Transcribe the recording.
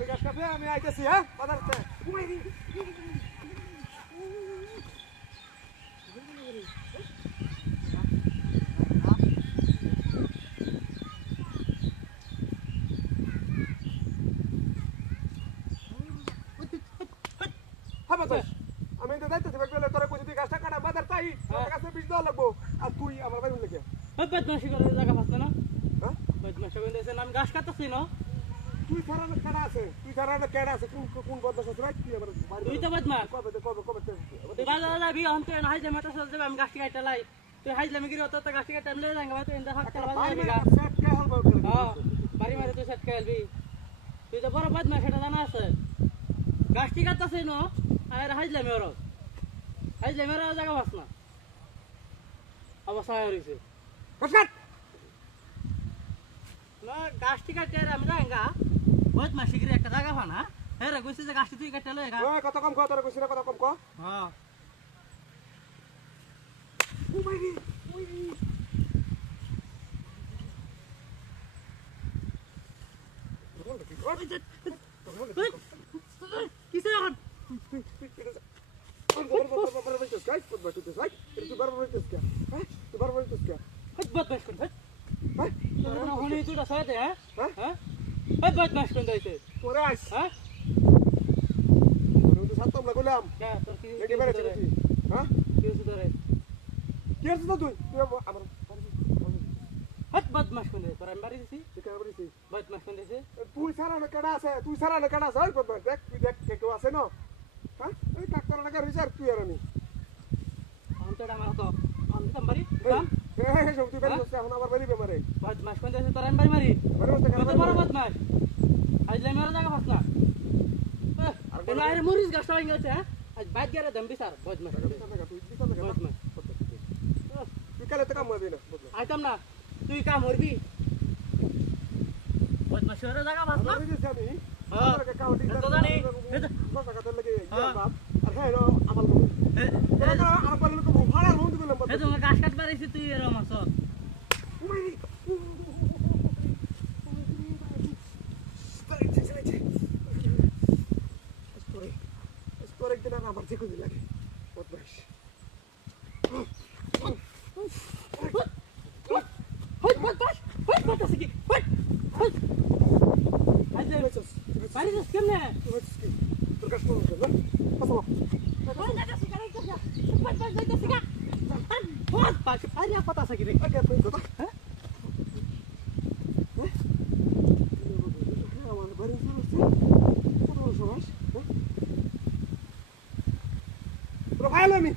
তাড়াতাড়ি গাছ কাটবে আমি আইতেছি হ্যাঁ বাজারতে আমি তো যাইতেছি বেগলে তোরা কইছি তুই গাছটা কাটা বাজার তাই গাছে বীজ দেওয়া লাগবো আর তুই আমার বাড়ি লেগে বদমাশি করে জায়গা পাস না হ্যাঁ বদমাশি করে দেন আমি গাছ কাটতেছি না তুই সারানো কেডা আছে কোন কোন বদমাশ আছে ভাই তুই আবার তুই তো বদমাশ কবে তুই বাজারে যাবি অন্ত না হাইজে মাথা চল যাবে আমি গাছ কাটতে লাই তুই হাইজলে আমি গিয়ে তো গাছ কাটতে আমি লয়ে যাঙ্গা তুই ইন্দা ফাকতে বাজারে গা সেট কে হল হ্যাঁ বাড়ি মারে তুই সেট খেলবি তুই তো বড় বদমাশ এটা জানা আছে গাছ কাটতেছিস না আর হাইজলে মেরো হাইজলে মেরো জায়গা পাস না অবস্থা হইছে কসকাট না গাছটি কাটতে আমি যাঙ্গা বদমাশি করে একটা জায়গা পানা হ্যাঁ রে কইছিস যে গাছটি তুই কাটতে লয়ে গা ওই কত কম কো তোরা কইছিস কত কম কো হ্যাঁ ও মাই রে ওই কিসে এখন বদমাশ কোন হ্যাঁ তোরা হনি তুই দা সাথে হ্যাঁ হ্যাঁ এই বদমাশ কোন দাইছে পরাস হ্যাঁ তো সাতম লাগুলাম হ্যাঁ তোর কি একেবারে চলছি হ্যাঁ কি হইছে তোরে কি হচ্ছে তুই আমার হট বদমাশ কোন দাইছে তোরা বাড়ি দিছি তুই কেন বলিস বদমাশ কোন দাইছে তুই সারানো কেডা আছে ওই বদমাশ দেখ তুই দেখ কে কেউ আছে না হ্যাঁ এই ডাক্তার লাগা রিজার্ভ তুই আর আমি অন্তটা আমার তো আমি তো বাড়ি কাম এই সব তুই বাড়ি বসে এখন আবার বাড়ি বেমারে বদমাশ কোন দাইছে তোরা বাড়ি মারি বাড়ি বসে কেন কত বড় বদমাশ আইলে মেরা জায়গা পাস না আর আরে মরিস গাছ হয়ে গেছে হ্যাঁ আজ বাইক গেলে দম বিচার বদমাশ বদমাশ তুই কালে তো কাম হবে না আইতাম না তুই কাম করবি বদমাশ হয়ে জায়গা পাস না আমি আমি হ্যাঁ তো জানি কথা কথা লাগে আর হ্যাঁ আমার আমার লোক ভাড়া লোন দিলাম এই তো গাছ কাট পারিস তুই এরকম আছ একদিন আর আমার চেকুদি লাগে বদমাস তোর কাজ কথা আছে কি রে আমার বাড়ি তোরা ভাইলো আমি